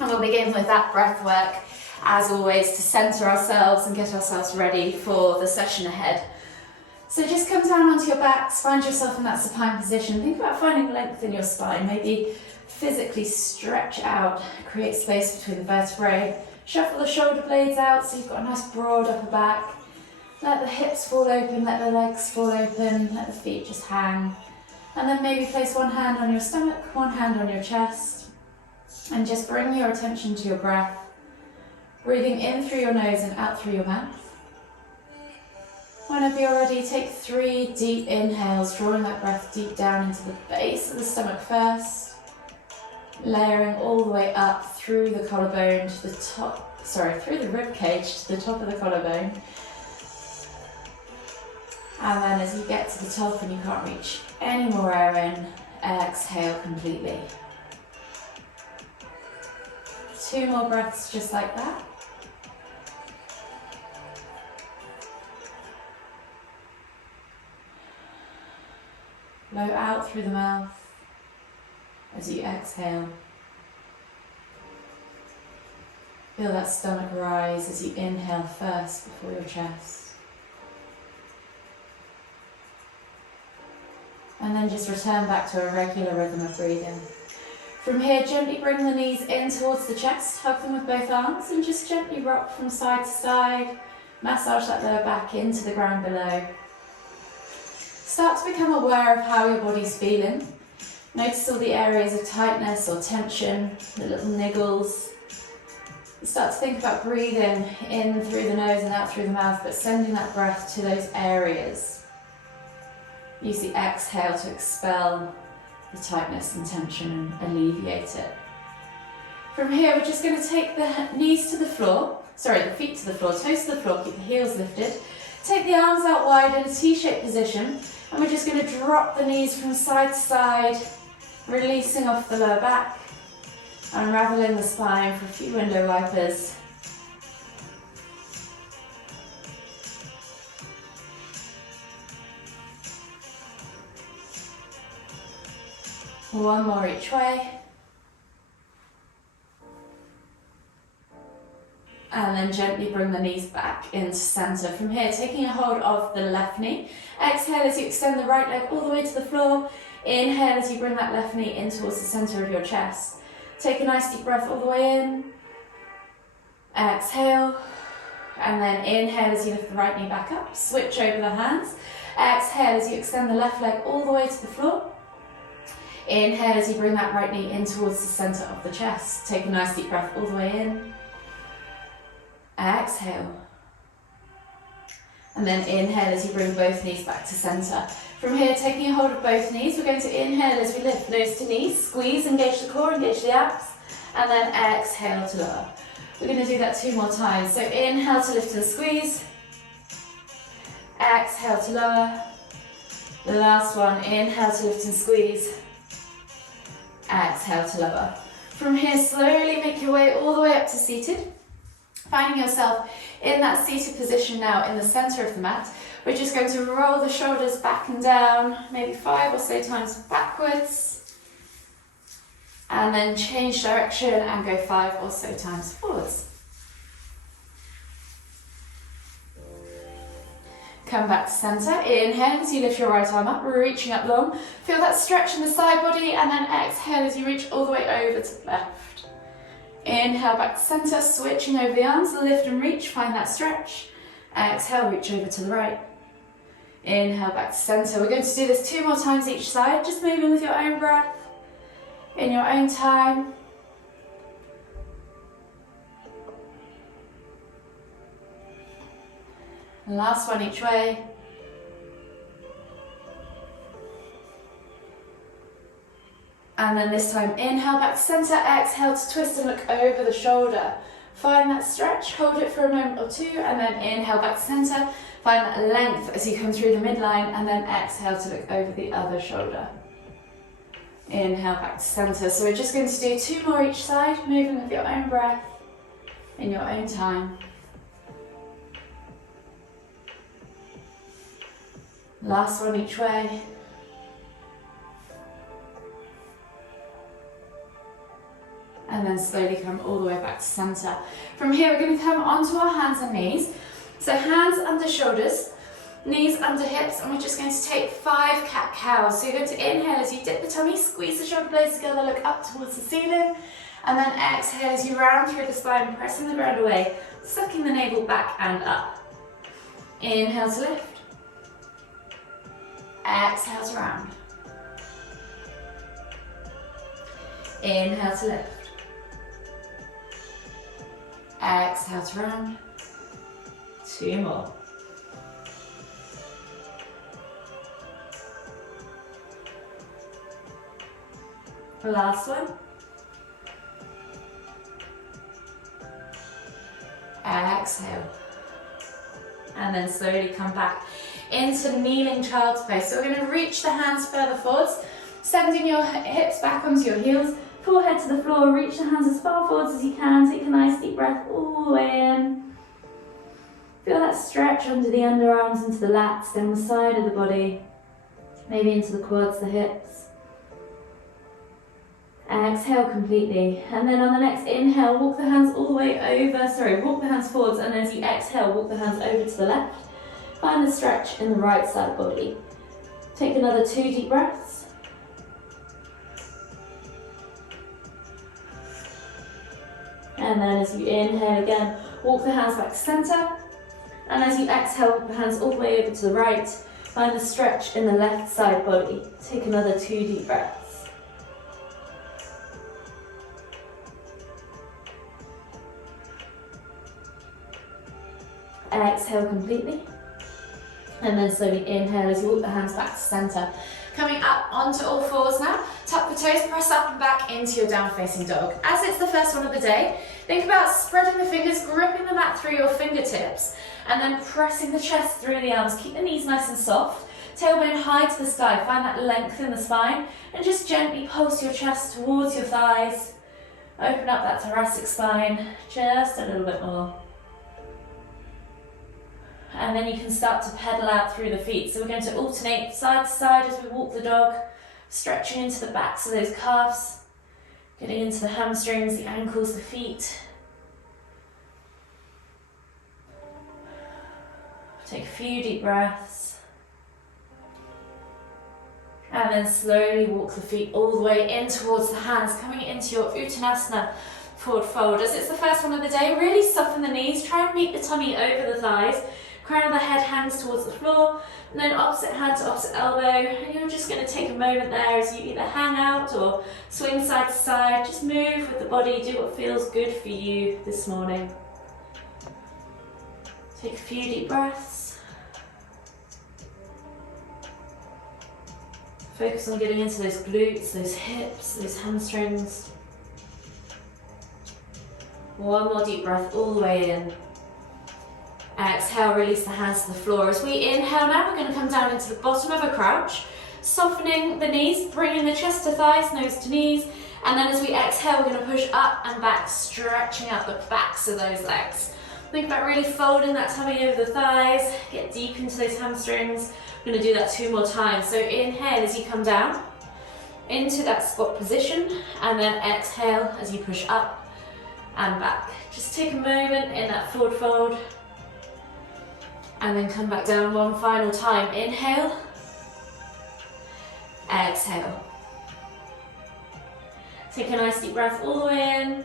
And we'll begin with that breath work, as always, to centre ourselves and get ourselves ready for the session ahead. So just come down onto your backs, find yourself in that supine position. Think about finding length in your spine, maybe physically stretch out, create space between the vertebrae. Shuffle the shoulder blades out so you've got a nice broad upper back. Let the hips fall open, let the legs fall open, let the feet just hang. And then maybe place one hand on your stomach, one hand on your chest. And just bring your attention to your breath. Breathing in through your nose and out through your mouth. Whenever you're ready, take 3 deep inhales, drawing that breath deep down into the base of the stomach first. Layering all the way up through the collarbone to the top, through the rib cage to the top of the collarbone. And then as you get to the top and you can't reach any more air in, exhale completely. 2 more breaths just like that. Blow out through the mouth as you exhale. Feel that stomach rise as you inhale first before your chest. And then just return back to a regular rhythm of breathing. From here, gently bring the knees in towards the chest, hug them with both arms and just gently rock from side to side. Massage that lower back into the ground below. Start to become aware of how your body's feeling. Notice all the areas of tightness or tension, the little niggles. Start to think about breathing in through the nose and out through the mouth, but sending that breath to those areas. Use the exhale to expel the tightness and tension and alleviate it. From here, we're just going to take the knees to the floor, the feet to the floor, toes to the floor, keep the heels lifted. Take the arms out wide in a T-shaped position, and we're just going to drop the knees from side to side, releasing off the lower back, unraveling the spine for a few window wipers. One more each way. And then gently bring the knees back into centre. From here, taking a hold of the left knee. Exhale as you extend the right leg all the way to the floor. Inhale as you bring that left knee in towards the centre of your chest. Take a nice deep breath all the way in. Exhale. And then inhale as you lift the right knee back up. Switch over the hands. Exhale as you extend the left leg all the way to the floor. Inhale as you bring that right knee in towards the centre of the chest. Take a nice deep breath all the way in. Exhale. And then inhale as you bring both knees back to centre. From here, taking a hold of both knees, we're going to inhale as we lift nose to knees, squeeze, engage the core, engage the abs, and then exhale to lower. We're going to do that 2 more times. So inhale to lift and squeeze. Exhale to lower. The last one, inhale to lift and squeeze. Exhale to lower. From here, slowly make your way all the way up to seated. Finding yourself in that seated position now in the centre of the mat. We're just going to roll the shoulders back and down, maybe 5 or so times backwards. And then change direction and go 5 or so times forwards. Come back to centre. Inhale as you lift your right arm up, reaching up long. Feel that stretch in the side body, and then exhale as you reach all the way over to the left. Inhale back to centre, switching over the arms, lift and reach, find that stretch. Exhale, reach over to the right. Inhale back to centre. We're going to do this 2 more times each side, just moving with your own breath, in your own time. Last one each way. And then this time, inhale back to centre, exhale to twist and look over the shoulder. Find that stretch, hold it for a moment or 2, and then inhale back to centre. Find that length as you come through the midline, and then exhale to look over the other shoulder. Inhale back to centre. So we're just going to do 2 more each side, moving with your own breath, in your own time. Last one each way. And and then slowly come all the way back to center. From here, we're going to come onto our hands and knees. So hands under shoulders, knees under hips, and we're just going to take 5 cat-cows. So you're going to inhale as you dip the tummy, squeeze the shoulder blades together, look up towards the ceiling, and then exhale as you round through the spine, pressing the ground away, sucking the navel back and up. Inhale to lift. Exhale to round. Inhale to lift. Exhale to round. 2 more. Last one. Exhale. And then slowly come back into kneeling child's pose. So we're going to reach the hands further forwards, sending your hips back onto your heels, forehead to the floor, reach the hands as far forwards as you can, take a nice deep breath all the way in. Feel that stretch under the underarms, into the lats, down the side of the body, maybe into the quads, the hips. Exhale completely, and then on the next inhale, walk the hands all the way over, walk the hands forwards, and as you exhale, walk the hands over to the left. Find the stretch in the right side body. Take another 2 deep breaths. And then as you inhale again, walk the hands back to center. And as you exhale, walk the hands all the way over to the right. Find the stretch in the left side body. Take another 2 deep breaths. Exhale completely. And then slowly inhale as you walk the hands back to center. Coming up onto all fours now. Tuck the toes, press up and back into your down facing dog. As it's the first one of the day, think about spreading the fingers, gripping the mat through your fingertips, and then pressing the chest through the arms. Keep the knees nice and soft. Tailbone high to the sky. Find that length in the spine, and just gently pulse your chest towards your thighs. Open up that thoracic spine just a little bit more. And then you can start to pedal out through the feet. So we're going to alternate side to side as we walk the dog, stretching into the backs of those calves, getting into the hamstrings, the ankles, the feet. Take a few deep breaths. And then slowly walk the feet all the way in towards the hands, coming into your Uttanasana forward fold. As it's the first one of the day, really soften the knees, try and meet the tummy over the thighs. Crown of the head hangs towards the floor, and then opposite hand to opposite elbow. And you're just going to take a moment there as you either hang out or swing side to side. Just move with the body, do what feels good for you this morning. Take a few deep breaths. Focus on getting into those glutes, those hips, those hamstrings. One more deep breath all the way in. Exhale, release the hands to the floor. As we inhale now, we're going to come down into the bottom of a crouch, softening the knees, bringing the chest to thighs, nose to knees, and then as we exhale, we're going to push up and back, stretching out the backs of those legs. Think about really folding that tummy over the thighs, get deep into those hamstrings. We're going to do that 2 more times. So inhale as you come down into that squat position, and then exhale as you push up and back. Just take a moment in that forward fold. And then come back down one final time. Inhale. Exhale. Take a nice deep breath all the way in.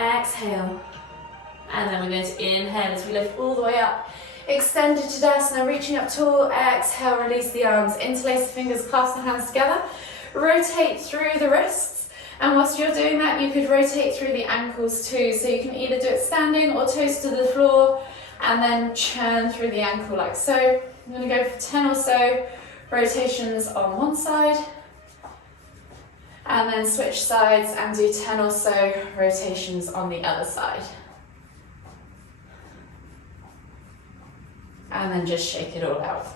Exhale. And then we're going to inhale as we lift all the way up. Extended Tadasana, reaching up tall. Exhale, release the arms. Interlace the fingers, clasp the hands together. Rotate through the wrists. And whilst you're doing that, you could rotate through the ankles too. So you can either do it standing or toes to the floor, and then churn through the ankle like so. I'm going to go for 10 or so rotations on one side, and then switch sides and do 10 or so rotations on the other side. And then just shake it all out.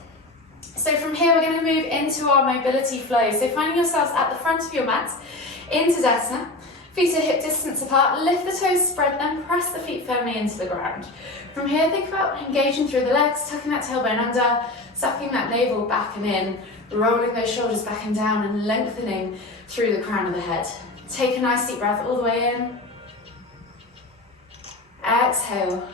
So from here, we're going to move into our mobility flow. So finding yourselves at the front of your mat, in Tadasana, feet are hip distance apart, lift the toes, spread them, press the feet firmly into the ground. From here, think about engaging through the legs, tucking that tailbone under, sucking that navel back and in, rolling those shoulders back and down and lengthening through the crown of the head. Take a nice deep breath all the way in. Exhale.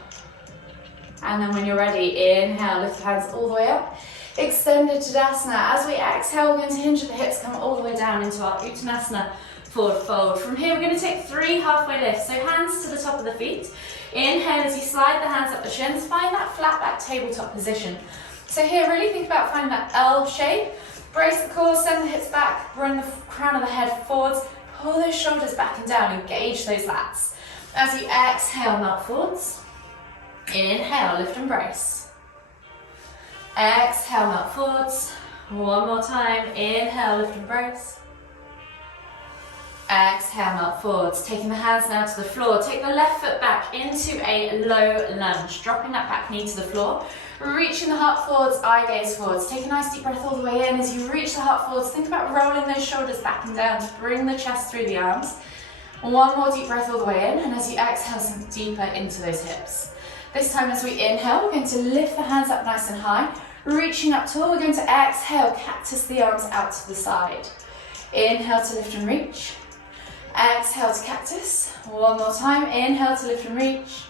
And then when you're ready, inhale, lift the hands all the way up. Extended Tadasana. As we exhale, we're going to hinge at the hips, come all the way down into our Uttanasana forward fold. From here, we're going to take 3 halfway lifts. So hands to the top of the feet. Inhale as you slide the hands up the shins. Find that flat back tabletop position. So here, really think about finding that L shape. Brace the core, send the hips back, bring the crown of the head forwards. Pull those shoulders back and down, engage those lats. As you exhale, melt forwards. Inhale, lift and brace. Exhale, melt forwards. One more time. Inhale, lift and brace. Exhale, melt forwards. Taking the hands now to the floor. Take the left foot back into a low lunge. Dropping that back knee to the floor. Reaching the heart forwards, eye gaze forwards. Take a nice deep breath all the way in. As you reach the heart forwards, think about rolling those shoulders back and down to bring the chest through the arms. One more deep breath all the way in. And as you exhale, sink deeper into those hips. This time as we inhale, we're going to lift the hands up nice and high. Reaching up tall, we're going to exhale, cactus the arms out to the side. Inhale to lift and reach. Exhale to cactus. One more time. Inhale to lift and reach.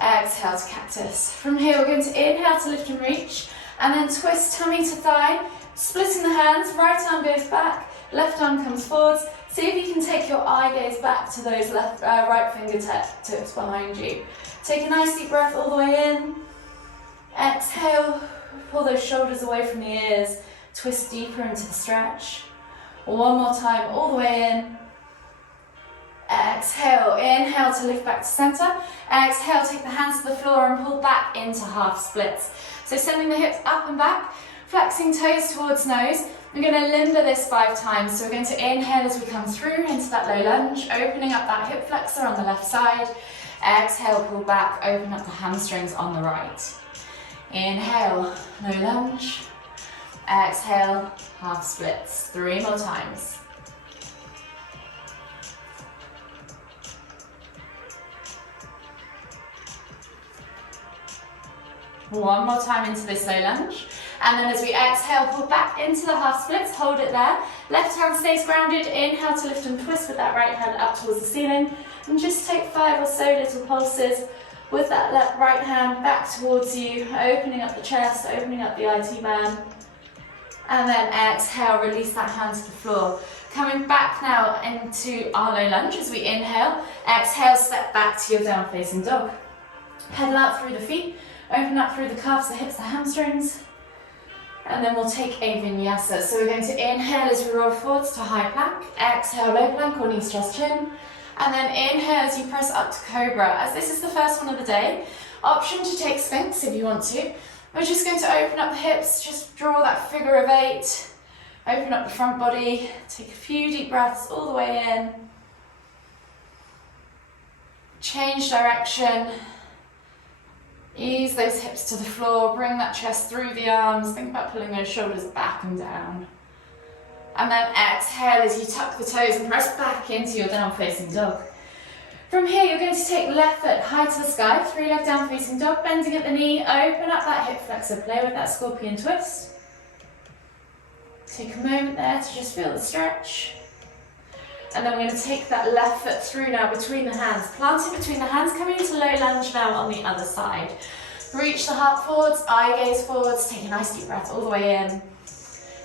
Exhale to cactus. From here, we're going to inhale to lift and reach. And then twist tummy to thigh. Splitting the hands. Right arm goes back. Left arm comes forwards. See if you can take your eye gaze back to those right fingertips behind you. Take a nice deep breath all the way in. Exhale. Pull those shoulders away from the ears. Twist deeper into the stretch. One more time, all the way in. Exhale, inhale to lift back to center. Exhale, take the hands to the floor and pull back into half splits. So sending the hips up and back, flexing toes towards nose. We're going to limber this 5 times. So we're going to inhale as we come through into that low lunge, opening up that hip flexor on the left side. Exhale, pull back, open up the hamstrings on the right. Inhale, low lunge. Exhale, half splits. 3 more times. One more time into this low lunge. And then as we exhale, pull back into the half splits, hold it there. Left hand stays grounded. Inhale to lift and twist with that right hand up towards the ceiling. And just take 5 or so little pulses with that left right hand back towards you, opening up the chest, opening up the IT band. And then exhale, release that hand to the floor. Coming back now into our low lunge as we inhale. Exhale, step back to your down facing dog. Pedal out through the feet, open up through the calves, the hips, the hamstrings. And then we'll take a vinyasa. So we're going to inhale as we roll forwards to high plank. Exhale, low plank or knees, chest, chin. And then inhale as you press up to cobra. As this is the first one of the day, option to take Sphinx if you want to. We're just going to open up the hips, just draw that figure of 8. Open up the front body, take a few deep breaths all the way in. Change direction. Ease those hips to the floor, bring that chest through the arms. Think about pulling those shoulders back and down. And then exhale as you tuck the toes and press back into your down facing dog. From here, you're going to take left foot high to the sky, 3-leg down facing dog, bending at the knee, open up that hip flexor, play with that scorpion twist. Take a moment there to just feel the stretch. And then we're going to take that left foot through now between the hands. Planting between the hands, coming into low lunge now on the other side. Reach the heart forwards, eye gaze forwards, take a nice deep breath all the way in.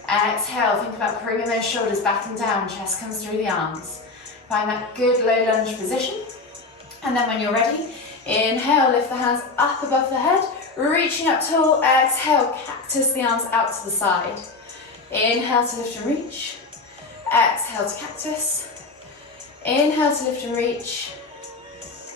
Exhale, think about bringing those shoulders back and down, chest comes through the arms. Find that good low lunge position. And then when you're ready, inhale, lift the hands up above the head, reaching up tall, exhale, cactus the arms out to the side. Inhale to lift and reach. Exhale to cactus. Inhale to lift and reach.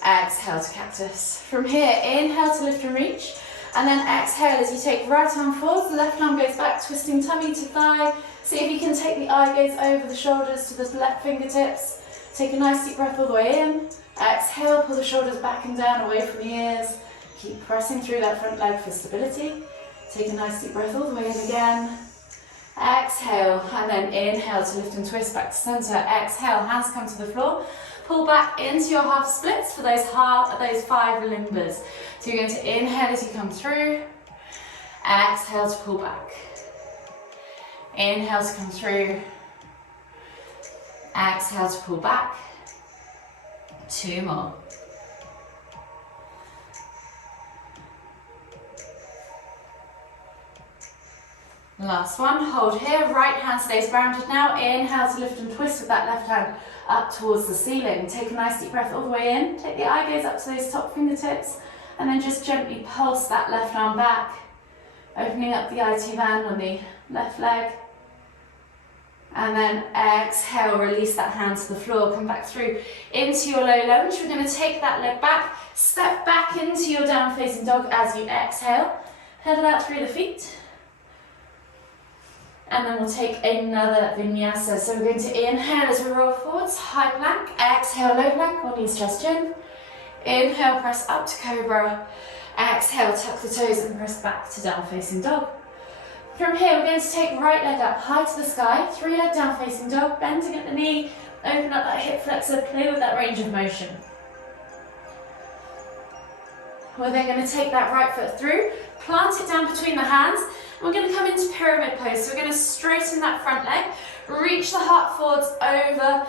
Exhale to cactus. From here, inhale to lift and reach. And then exhale as you take right arm forwards, the left arm goes back, twisting tummy to thigh. See if you can take the eye gaze over the shoulders to the left fingertips. Take a nice deep breath all the way in. Exhale, pull the shoulders back and down away from the ears. Keep pressing through that front leg for stability. Take a nice deep breath all the way in again. Exhale, and then inhale to lift and twist back to center. Exhale, hands come to the floor. Pull back into your half splits for those 5 limbers. So you're going to inhale as you come through. Exhale to pull back. Inhale to come through. Exhale to pull back. 2 more. Last one, hold here, right hand stays grounded now. Inhale to lift and twist with that left hand up towards the ceiling. Take a nice deep breath all the way in. Take the eye gaze up to those top fingertips and then just gently pulse that left arm back, opening up the IT band on the left leg. And then exhale, release that hand to the floor, come back through into your low lunge. We're going to take that leg back, step back into your down facing dog as you exhale. Pedal out through the feet. And then we'll take another vinyasa. So we're going to inhale as we roll forwards, high plank. Exhale, low plank, or knees, chest, chin. Inhale, press up to cobra. Exhale, tuck the toes and press back to down facing dog. From here, we're going to take right leg up high to the sky, 3-leg down facing dog, bending at the knee, open up that hip flexor, play with that range of motion. We're then going to take that right foot through, plant it down between the hands. We're going to come into pyramid pose. So we're going to straighten that front leg, reach the heart forwards over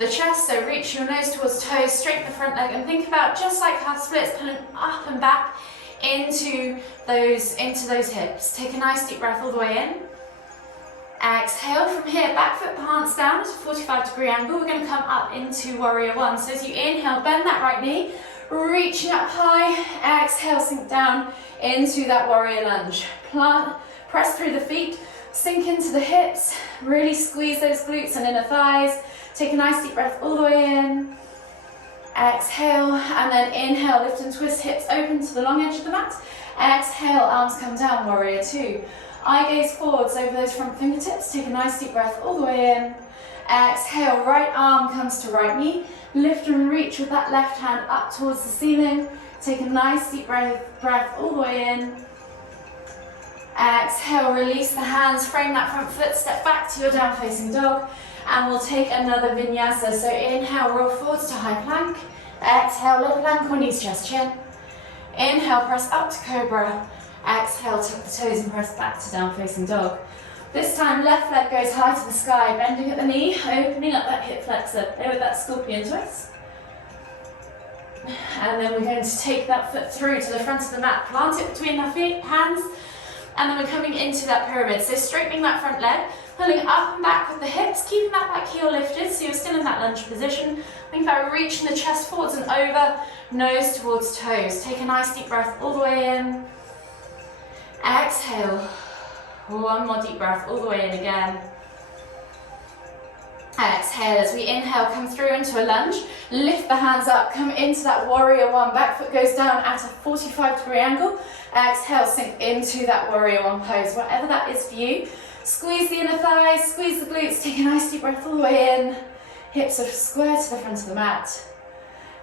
the chest. So reach your nose towards toes, straighten the front leg, and think about just like half splits, pulling up and back into those hips. Take a nice deep breath all the way in. Exhale. From here, back foot plants down at a 45-degree angle. We're going to come up into warrior one. So as you inhale, bend that right knee, reaching up high. Exhale, sink down into that warrior lunge. Plant, press through the feet, sink into the hips, really squeeze those glutes and inner thighs. Take a nice deep breath all the way in. Exhale, and then inhale, lift and twist, hips open to the long edge of the mat. Exhale, arms come down, warrior two. Eye gaze forwards over those front fingertips. Take a nice deep breath all the way in. Exhale, right arm comes to right knee. Lift and reach with that left hand up towards the ceiling. Take a nice deep breath all the way in. Exhale, release the hands, frame that front foot, step back to your down facing dog. And we'll take another vinyasa. So inhale, roll forwards to high plank. Exhale, low plank or knees, chest, chin. Inhale, press up to cobra. Exhale, tuck the toes and press back to down facing dog. This time, left leg goes high to the sky, bending at the knee, opening up that hip flexor. Play with that scorpion twist. And then we're going to take that foot through to the front of the mat, plant it between the feet, hands, and then we're coming into that pyramid. So straightening that front leg, pulling up and back with the hips, keeping that back heel lifted so you're still in that lunge position. Think about reaching the chest forwards and over, nose towards toes. Take a nice deep breath all the way in. Exhale. One more deep breath all the way in again. Exhale as we inhale, come through into a lunge. Lift the hands up, come into that warrior one. Back foot goes down at a 45-degree angle. Exhale, sink into that warrior one pose, whatever that is for you. Squeeze the inner thighs, squeeze the glutes, take a nice deep breath all the way in. Hips are square to the front of the mat.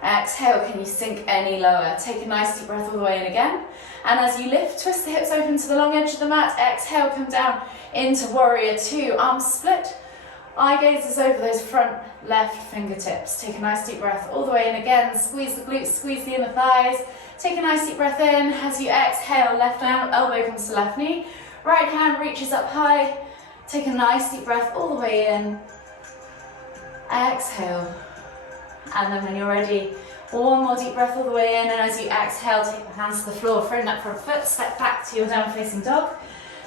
Exhale, can you sink any lower? Take a nice deep breath all the way in again. And as you lift, twist the hips open to the long edge of the mat. Exhale, come down into warrior two. Arms split. Eye gazes over those front left fingertips. Take a nice deep breath all the way in again. Squeeze the glutes, squeeze the inner thighs. Take a nice deep breath in. As you exhale, left elbow comes to left knee. Right hand reaches up high. Take a nice deep breath all the way in. Exhale. And then when you're ready, one more deep breath all the way in. And as you exhale, take the hands to the floor, frame that front foot, step back to your down facing dog.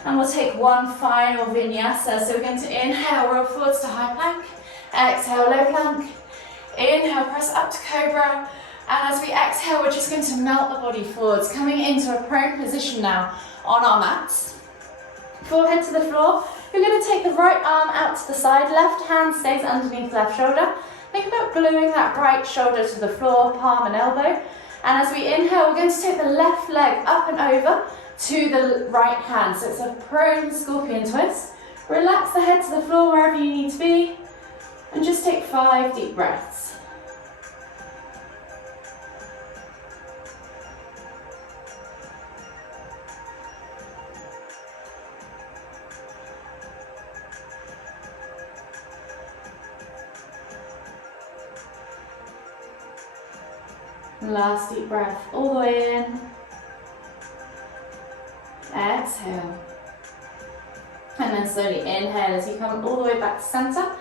And we'll take one final vinyasa. So we're going to inhale, roll forwards to high plank. Exhale, low plank. Inhale, press up to cobra. And as we exhale, we're just going to melt the body forwards, coming into a prone position now on our mats. Forehead to the floor. You're going to take the right arm out to the side. Left hand stays underneath left shoulder. Think about gluing that right shoulder to the floor, palm and elbow. And as we inhale, we're going to take the left leg up and over to the right hand. So it's a prone scorpion twist. Relax the head to the floor wherever you need to be. And just take 5 deep breaths. Last deep breath all the way in. Exhale. And then slowly inhale as you come all the way back to center.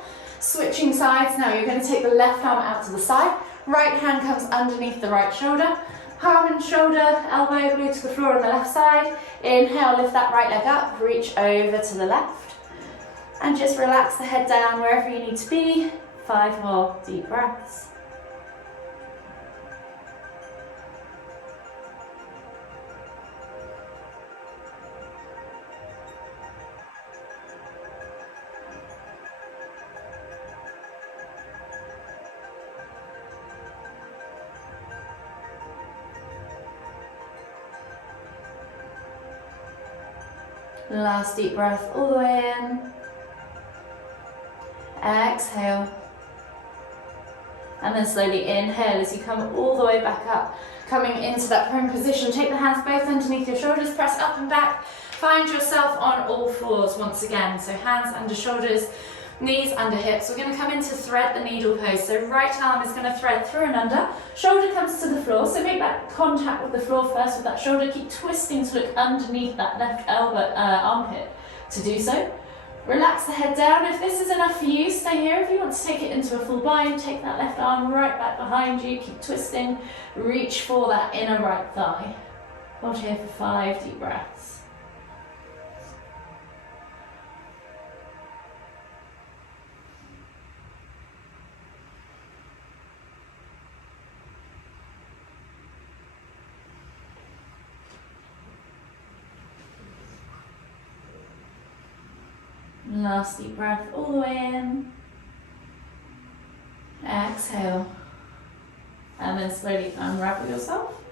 Switching sides, now you're going to take the left arm out to the side, right hand comes underneath the right shoulder, palm and shoulder, elbow glued to the floor on the left side. Inhale, lift that right leg up, reach over to the left, and just relax the head down wherever you need to be. 5 more deep breaths. Last deep breath all the way in. Exhale. And then slowly inhale as you come all the way back up. Coming into that prone position, take the hands both underneath your shoulders, press up and back. Find yourself on all fours once again. So hands under shoulders, knees under hips. We're going to come into thread the needle pose. So right arm is going to thread through and under. Shoulder comes to the floor. So make that contact with the floor first with that shoulder. Keep twisting to look underneath that left armpit to do so. Relax the head down. If this is enough for you, stay here. If you want to take it into a full bind, take that left arm right back behind you. Keep twisting. Reach for that inner right thigh. Hold here for 5 deep breaths. Last deep breath all the way in. Exhale. And then slowly unravel yourself.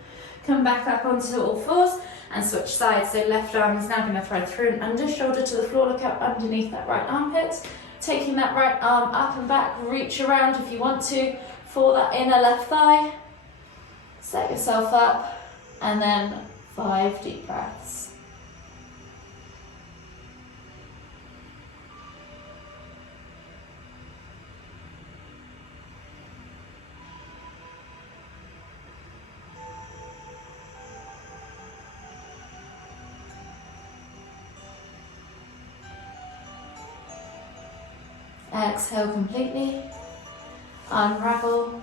Come back up onto all fours and switch sides. So left arm is now going to thread through and under, shoulder to the floor, look up underneath that right armpit. Taking that right arm up and back, reach around if you want to for that inner left thigh. Set yourself up and then 5 deep breaths. Exhale completely, unravel,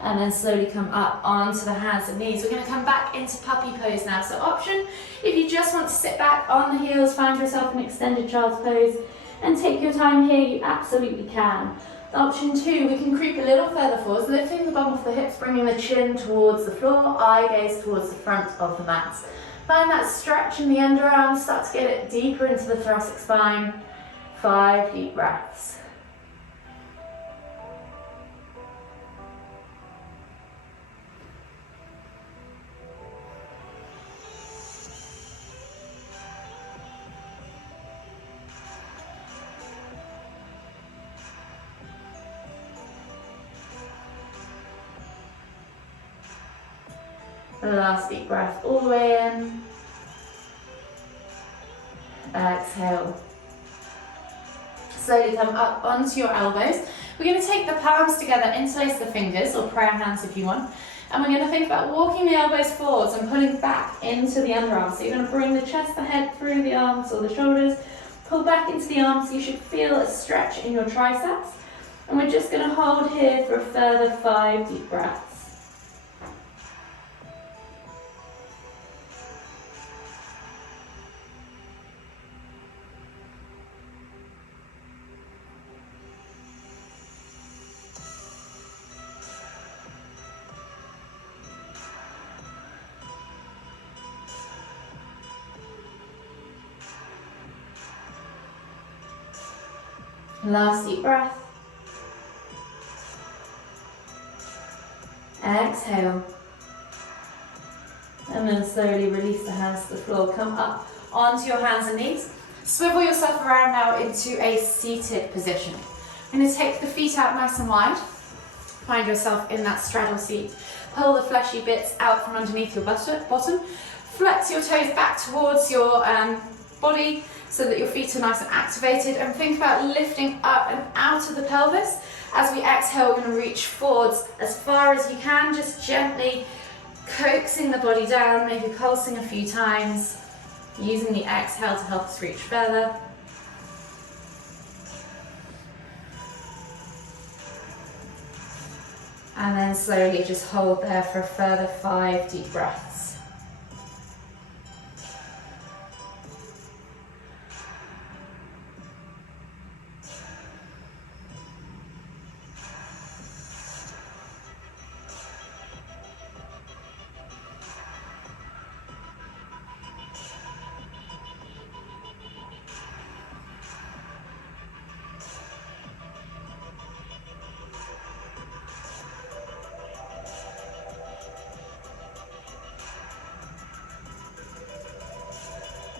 and then slowly come up onto the hands and knees. We're going to come back into puppy pose now. So option, if you just want to sit back on the heels, find yourself an extended child's pose, and take your time here, you absolutely can. Option 2, we can creep a little further forwards, lifting the bum off the hips, bringing the chin towards the floor, eye gaze towards the front of the mat. Find that stretch in the underarms, start to get it deeper into the thoracic spine. 5 deep breaths. Last deep breath all the way in. Exhale. Slowly come up onto your elbows. We're going to take the palms together, interlace the fingers, or prayer hands if you want. And we're going to think about walking the elbows forwards and pulling back into the underarms. So you're going to bring the chest, the head through the arms or the shoulders. Pull back into the arms. So you should feel a stretch in your triceps. And we're just going to hold here for a further 5 deep breaths. Last deep breath. Exhale. And then slowly release the hands to the floor. Come up onto your hands and knees. Swivel yourself around now into a seated position. I'm going to take the feet out nice and wide. Find yourself in that straddle seat. Pull the fleshy bits out from underneath your bottom. Flex your toes back towards your body, so that your feet are nice and activated, and think about lifting up and out of the pelvis. As we exhale, we're going to reach forwards as far as you can, just gently coaxing the body down, maybe pulsing a few times, using the exhale to help us reach further. And then slowly just hold there for a further 5 deep breaths.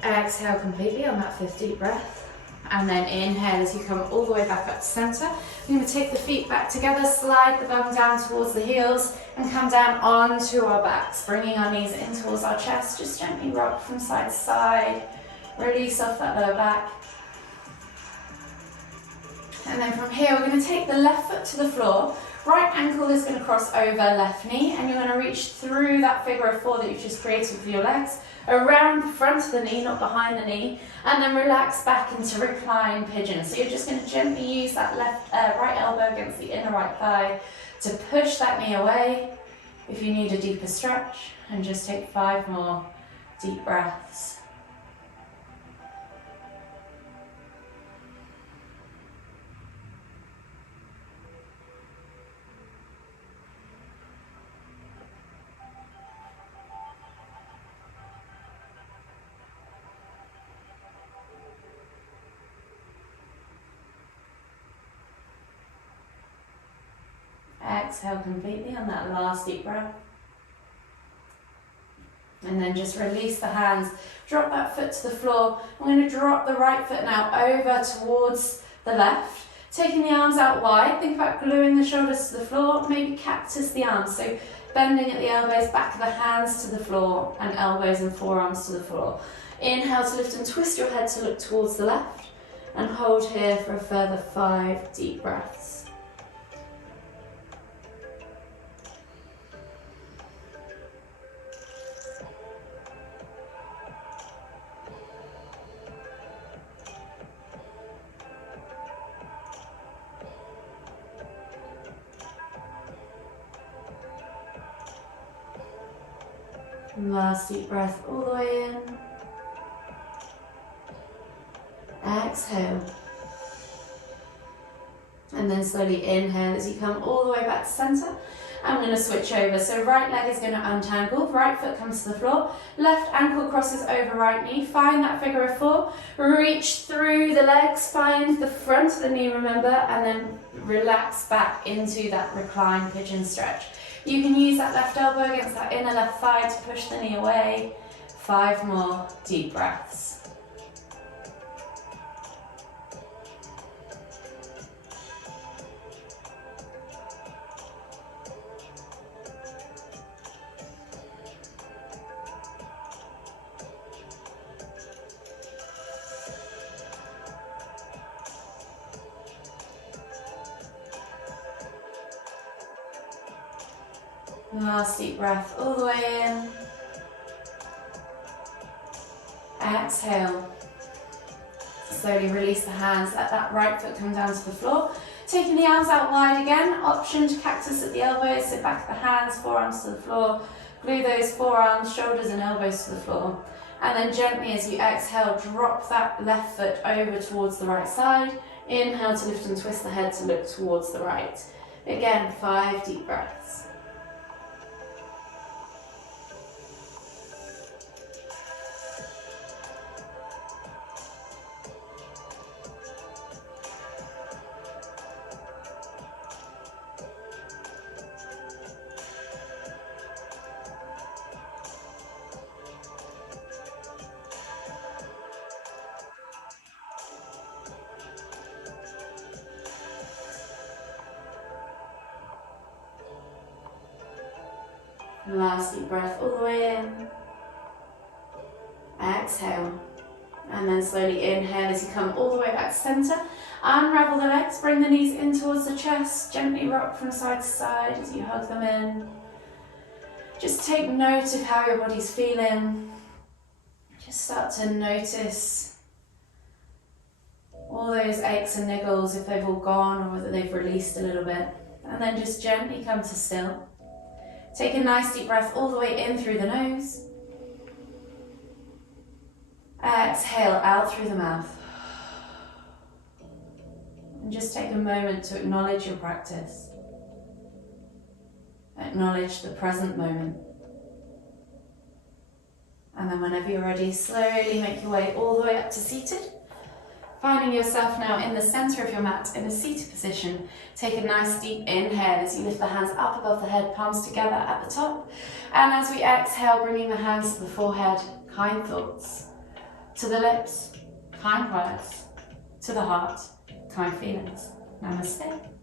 Exhale completely on that 5th deep breath. And then inhale as you come all the way back up to center. We're going to take the feet back together, slide the bum down towards the heels, and come down onto our backs, bringing our knees in towards our chest. Just gently rock from side to side. Release off that lower back. And then from here, we're going to take the left foot to the floor. Right ankle is going to cross over left knee, and you're going to reach through that figure of 4 that you've just created with your legs, around the front of the knee, not behind the knee, and then relax back into recline pigeon. So you're just going to gently use that right elbow against the inner right thigh to push that knee away if you need a deeper stretch, and just take 5 more deep breaths. Exhale completely on that last deep breath. And then just release the hands. Drop that foot to the floor. I'm going to drop the right foot now over towards the left. Taking the arms out wide. Think about gluing the shoulders to the floor. Maybe cactus the arms. So bending at the elbows, back of the hands to the floor, and elbows and forearms to the floor. Inhale to lift and twist your head to look towards the left. And hold here for a further 5 deep breaths. Last deep breath all the way in. Exhale. And then slowly inhale as you come all the way back to center. I'm going to switch over. So right leg is going to untangle. Right foot comes to the floor. Left ankle crosses over right knee. Find that figure of 4. Reach through the legs. Find the front of the knee, remember, and then relax back into that recline pigeon stretch. You can use that left elbow against that inner left thigh to push the knee away. 5 more deep breaths. Last deep breath all the way in. Exhale. Slowly release the hands. Let that right foot come down to the floor. Taking the arms out wide again. Option to cactus at the elbows. So back of the hands, forearms to the floor. Glue those forearms, shoulders and elbows to the floor. And then gently as you exhale, drop that left foot over towards the right side. Inhale to lift and twist the head to look towards the right. Again, 5 deep breaths. Last deep breath all the way in. Exhale. And then slowly inhale as you come all the way back to center. Unravel the legs, bring the knees in towards the chest. Gently rock from side to side as you hug them in. Just take note of how your body's feeling. Just start to notice all those aches and niggles, if they've all gone or whether they've released a little bit. And then just gently come to still. Take a nice deep breath all the way in through the nose. Exhale out through the mouth. And just take a moment to acknowledge your practice. Acknowledge the present moment. And then whenever you're ready, slowly make your way all the way up to seated. Finding yourself now in the center of your mat in a seated position. Take a nice deep inhale as you lift the hands up above the head, palms together at the top. And as we exhale, bringing the hands to the forehead, kind thoughts. To the lips, kind words. To the heart, kind feelings. Namaste.